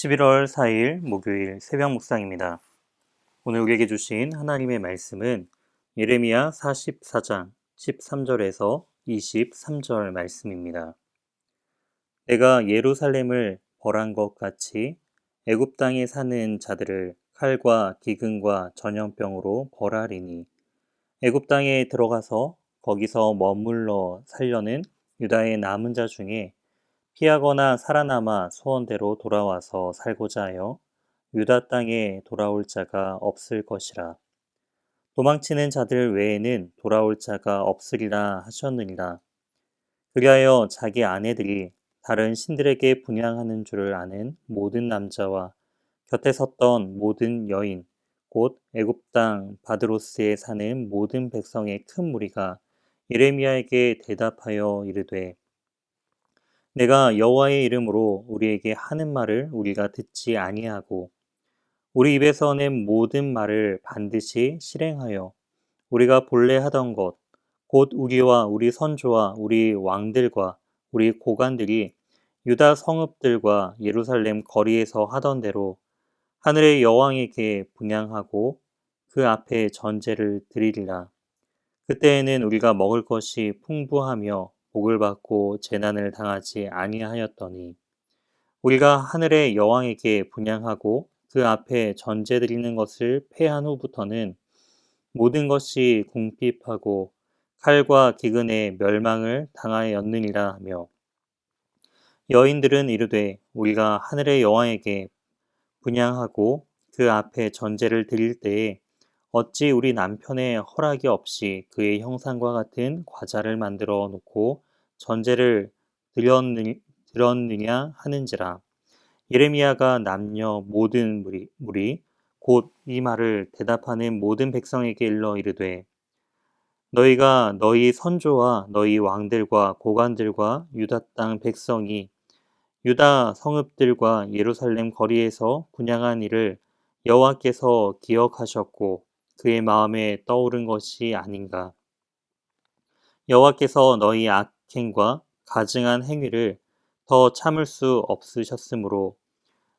11월 4일 목요일 새벽 묵상입니다. 오늘 우리에게 주신 하나님의 말씀은 예레미야 44장 13절에서 23절 말씀입니다. 내가 예루살렘을 벌한 것 같이 애굽 땅에 사는 자들을 칼과 기근과 전염병으로 벌하리니 애굽 땅에 들어가서 거기서 머물러 살려는 유다의 남은 자 중에 피하거나 살아남아 소원대로 돌아와서 살고자 하여 유다 땅에 돌아올 자가 없을 것이라. 도망치는 자들 외에는 돌아올 자가 없으리라 하셨느니라. 그리하여 자기 아내들이 다른 신들에게 분향하는 줄을 아는 모든 남자와 곁에 섰던 모든 여인, 곧 애굽 땅 바드로스에 사는 모든 백성의 큰 무리가 예레미야에게 대답하여 이르되, 내가 여호와의 이름으로 우리에게 하는 말을 우리가 듣지 아니하고 우리 입에서 낸 모든 말을 반드시 실행하여 우리가 본래 하던 것, 곧 우리와 우리 선조와 우리 왕들과 우리 고관들이 유다 성읍들과 예루살렘 거리에서 하던 대로 하늘의 여왕에게 분향하고 그 앞에 전제를 드리리라. 그때에는 우리가 먹을 것이 풍부하며 복을 받고 재난을 당하지 아니하였더니 우리가 하늘의 여왕에게 분향하고 그 앞에 전제 드리는 것을 패한 후부터는 모든 것이 궁핍하고 칼과 기근의 멸망을 당하였느니라 하며, 여인들은 이르되 우리가 하늘의 여왕에게 분향하고 그 앞에 전제를 드릴 때에 어찌 우리 남편의 허락이 없이 그의 형상과 같은 과자를 만들어 놓고 전제를 드렸느냐 하는지라. 예레미야가 남녀 모든 무리 곧 이 말을 대답하는 모든 백성에게 일러 이르되, 너희가 너희 선조와 너희 왕들과 고관들과 유다 땅 백성이 유다 성읍들과 예루살렘 거리에서 분향한 일을 여호와께서 기억하셨고 그의 마음에 떠오른 것이 아닌가. 여호와께서 너희 악행과 가증한 행위를 더 참을 수 없으셨으므로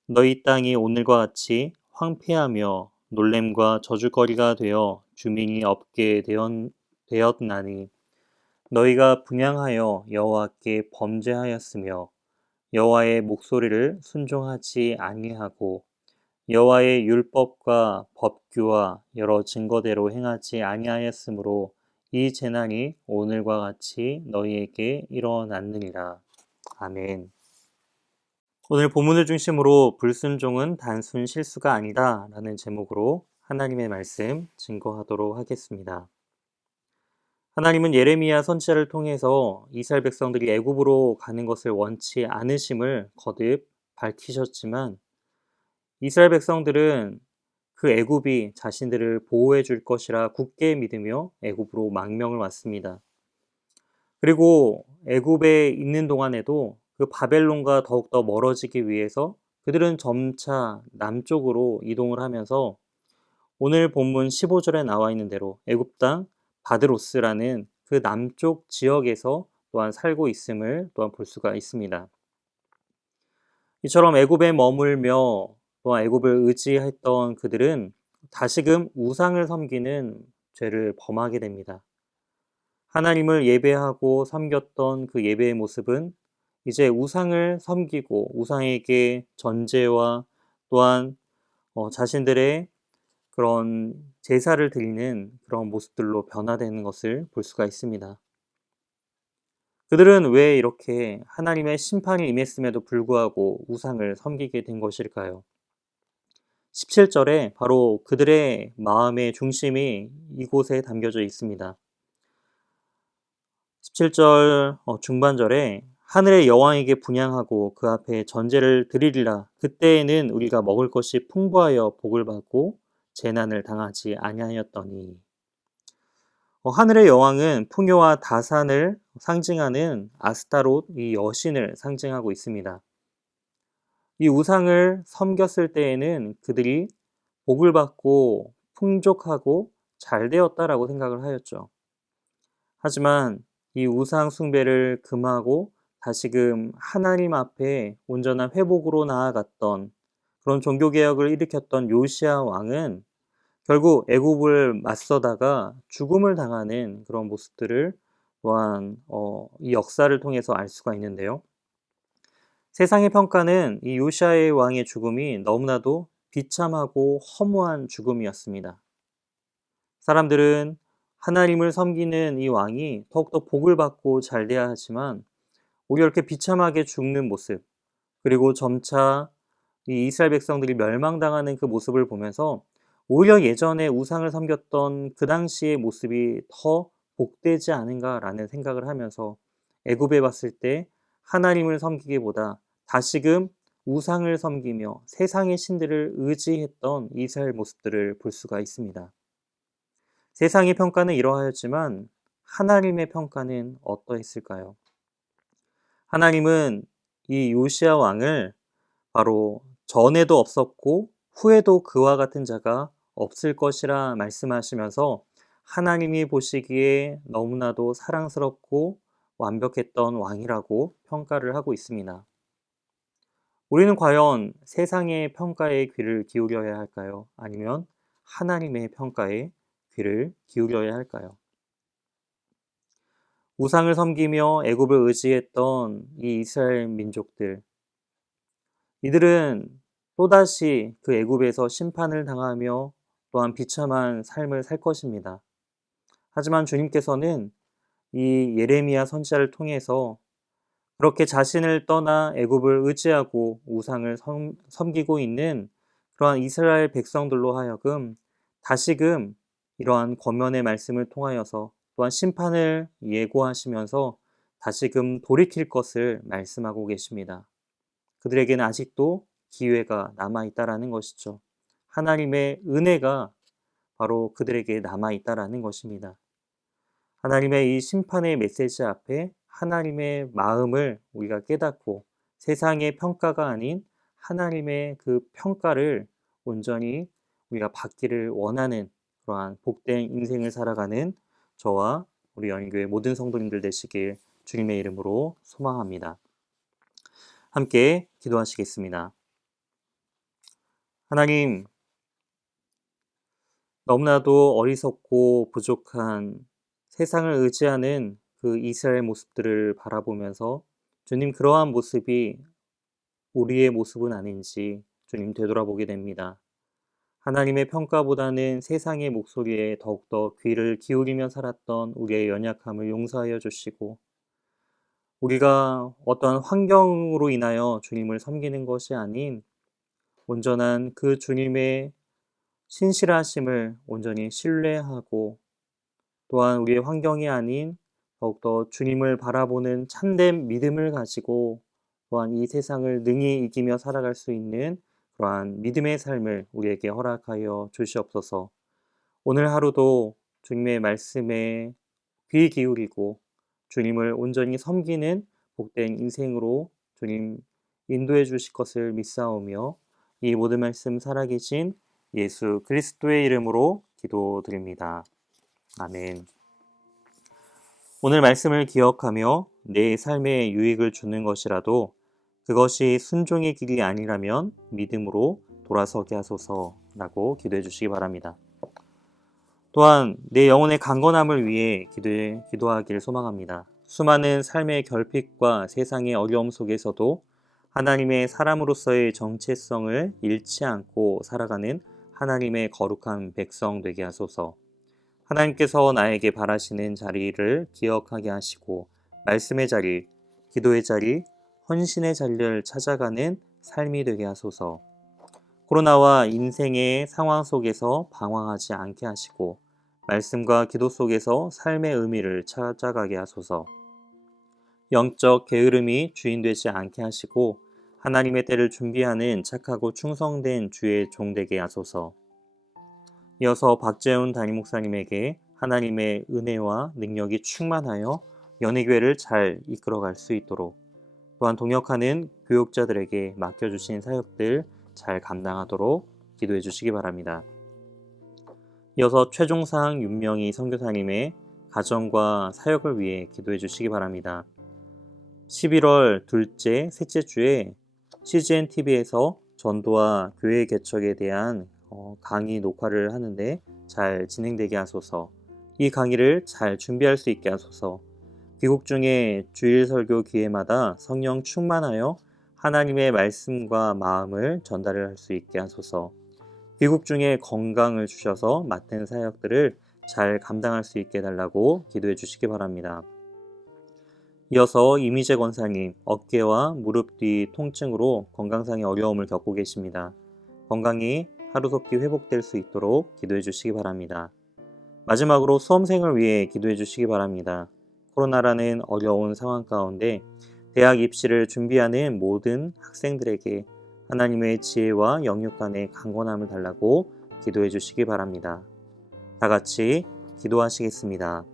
너희 땅이 오늘과 같이 황폐하며 놀램과 저주거리가 되어 주민이 없게 되었나니, 너희가 분향하여 여호와께 범죄하였으며 여호와의 목소리를 순종하지 아니하고 여호와의 율법과 법규와 여러 증거대로 행하지 아니하였으므로 이 재난이 오늘과 같이 너희에게 일어났느니라. 아멘. 오늘 본문을 중심으로 불순종은 단순 실수가 아니다 라는 제목으로 하나님의 말씀 증거하도록 하겠습니다. 하나님은 예레미야 선지자를 통해서 이스라엘 백성들이 애굽으로 가는 것을 원치 않으심을 거듭 밝히셨지만, 이스라엘 백성들은 그 애굽이 자신들을 보호해 줄 것이라 굳게 믿으며 애굽으로 망명을 왔습니다. 그리고 애굽에 있는 동안에도 그 바벨론과 더욱더 멀어지기 위해서 그들은 점차 남쪽으로 이동을 하면서 오늘 본문 15절에 나와 있는 대로 애굽 땅 바드로스라는 그 남쪽 지역에서 또한 살고 있음을 또한 볼 수가 있습니다. 이처럼 애굽에 머물며 또한 애굽을 의지했던 그들은 다시금 우상을 섬기는 죄를 범하게 됩니다. 하나님을 예배하고 섬겼던 그 예배의 모습은 이제 우상을 섬기고 우상에게 전제와 또한 자신들의 그런 제사를 드리는 그런 모습들로 변화되는 것을 볼 수가 있습니다. 그들은 왜 이렇게 하나님의 심판이 임했음에도 불구하고 우상을 섬기게 된 것일까요? 17절에 바로 그들의 마음의 중심이 이곳에 담겨져 있습니다. 17절 중반절에 하늘의 여왕에게 분향하고 그 앞에 전제를 드리리라. 그때에는 우리가 먹을 것이 풍부하여 복을 받고 재난을 당하지 아니하였더니. 하늘의 여왕은 풍요와 다산을 상징하는 아스타롯, 이 여신을 상징하고 있습니다. 이 우상을 섬겼을 때에는 그들이 복을 받고 풍족하고 잘 되었다라고 생각을 하였죠. 하지만 이 우상 숭배를 금하고 다시금 하나님 앞에 온전한 회복으로 나아갔던 그런 종교개혁을 일으켰던 요시야 왕은 결국 애굽을 맞서다가 죽음을 당하는 그런 모습들을 또한 이 역사를 통해서 알 수가 있는데요. 세상의 평가는 이 요시야의 왕의 죽음이 너무나도 비참하고 허무한 죽음이었습니다. 사람들은 하나님을 섬기는 이 왕이 더욱더 복을 받고 잘 돼야 하지만 오히려 이렇게 비참하게 죽는 모습, 그리고 점차 이 이스라엘 백성들이 멸망당하는 그 모습을 보면서 오히려 예전에 우상을 섬겼던 그 당시의 모습이 더 복되지 않은가라는 생각을 하면서 애굽에 봤을 때 하나님을 섬기기보다 다시금 우상을 섬기며 세상의 신들을 의지했던 이스라엘 모습들을 볼 수가 있습니다. 세상의 평가는 이러하였지만 하나님의 평가는 어떠했을까요? 하나님은 이 요시야 왕을 바로 전에도 없었고 후에도 그와 같은 자가 없을 것이라 말씀하시면서 하나님이 보시기에 너무나도 사랑스럽고 완벽했던 왕이라고 평가를 하고 있습니다. 우리는 과연 세상의 평가에 귀를 기울여야 할까요? 아니면 하나님의 평가에 귀를 기울여야 할까요? 우상을 섬기며 애굽을 의지했던 이 이스라엘 민족들, 이들은 또다시 그 애굽에서 심판을 당하며 또한 비참한 삶을 살 것입니다. 하지만 주님께서는 이 예레미야 선지자를 통해서 그렇게 자신을 떠나 애굽을 의지하고 우상을 섬기고 있는 그러한 이스라엘 백성들로 하여금 다시금 이러한 권면의 말씀을 통하여서 또한 심판을 예고하시면서 다시금 돌이킬 것을 말씀하고 계십니다. 그들에게는 아직도 기회가 남아있다라는 것이죠. 하나님의 은혜가 바로 그들에게 남아있다라는 것입니다. 하나님의 이 심판의 메시지 앞에 하나님의 마음을 우리가 깨닫고 세상의 평가가 아닌 하나님의 그 평가를 온전히 우리가 받기를 원하는 그러한 복된 인생을 살아가는 저와 우리 연교회 모든 성도님들 되시길 주님의 이름으로 소망합니다. 함께 기도하시겠습니다. 하나님, 너무나도 어리석고 부족한 세상을 의지하는 그 이스라엘 모습들을 바라보면서 주님, 그러한 모습이 우리의 모습은 아닌지 주님 되돌아보게 됩니다. 하나님의 평가보다는 세상의 목소리에 더욱더 귀를 기울이며 살았던 우리의 연약함을 용서하여 주시고, 우리가 어떠한 환경으로 인하여 주님을 섬기는 것이 아닌 온전한 그 주님의 신실하심을 온전히 신뢰하고, 또한 우리의 환경이 아닌 더욱더 주님을 바라보는 참된 믿음을 가지고 또한 이 세상을 능히 이기며 살아갈 수 있는 그러한 믿음의 삶을 우리에게 허락하여 주시옵소서. 오늘 하루도 주님의 말씀에 귀 기울이고 주님을 온전히 섬기는 복된 인생으로 주님 인도해 주실 것을 믿사오며 이 모든 말씀 살아계신 예수 그리스도의 이름으로 기도드립니다. 아멘. 오늘 말씀을 기억하며 내 삶에 유익을 주는 것이라도 그것이 순종의 길이 아니라면 믿음으로 돌아서게 하소서라고 기도해 주시기 바랍니다. 또한 내 영혼의 강건함을 위해 기도하기를 소망합니다. 수많은 삶의 결핍과 세상의 어려움 속에서도 하나님의 사람으로서의 정체성을 잃지 않고 살아가는 하나님의 거룩한 백성 되게 하소서. 하나님께서 나에게 바라시는 자리를 기억하게 하시고 말씀의 자리, 기도의 자리, 헌신의 자리를 찾아가는 삶이 되게 하소서. 코로나와 인생의 상황 속에서 방황하지 않게 하시고 말씀과 기도 속에서 삶의 의미를 찾아가게 하소서. 영적 게으름이 주인 되지 않게 하시고 하나님의 때를 준비하는 착하고 충성된 주의 종 되게 하소서. 이어서 박재훈 담임 목사님에게 하나님의 은혜와 능력이 충만하여 연희교회를 잘 이끌어갈 수 있도록, 또한 동역하는 교육자들에게 맡겨주신 사역들 잘 감당하도록 기도해 주시기 바랍니다. 이어서 최종상 윤명희 선교사님의 가정과 사역을 위해 기도해 주시기 바랍니다. 11월 둘째, 셋째 주에 CGN TV에서 전도와 교회 개척에 대한 강의 녹화를 하는데 잘 진행되게 하소서. 이 강의를 잘 준비할 수 있게 하소서. 귀국 중에 주일 설교 기회마다 성령 충만하여 하나님의 말씀과 마음을 전달을 할 수 있게 하소서. 귀국 중에 건강을 주셔서 맡은 사역들을 잘 감당할 수 있게 해달라고 기도해 주시기 바랍니다. 이어서 이미재 권사님, 어깨와 무릎 뒤 통증으로 건강상의 어려움을 겪고 계십니다. 건강이 하루속히 회복될 수 있도록 기도해 주시기 바랍니다. 마지막으로 수험생을 위해 기도해 주시기 바랍니다. 코로나라는 어려운 상황 가운데 대학 입시를 준비하는 모든 학생들에게 하나님의 지혜와 영육간의 강건함을 달라고 기도해 주시기 바랍니다. 다 같이 기도하시겠습니다.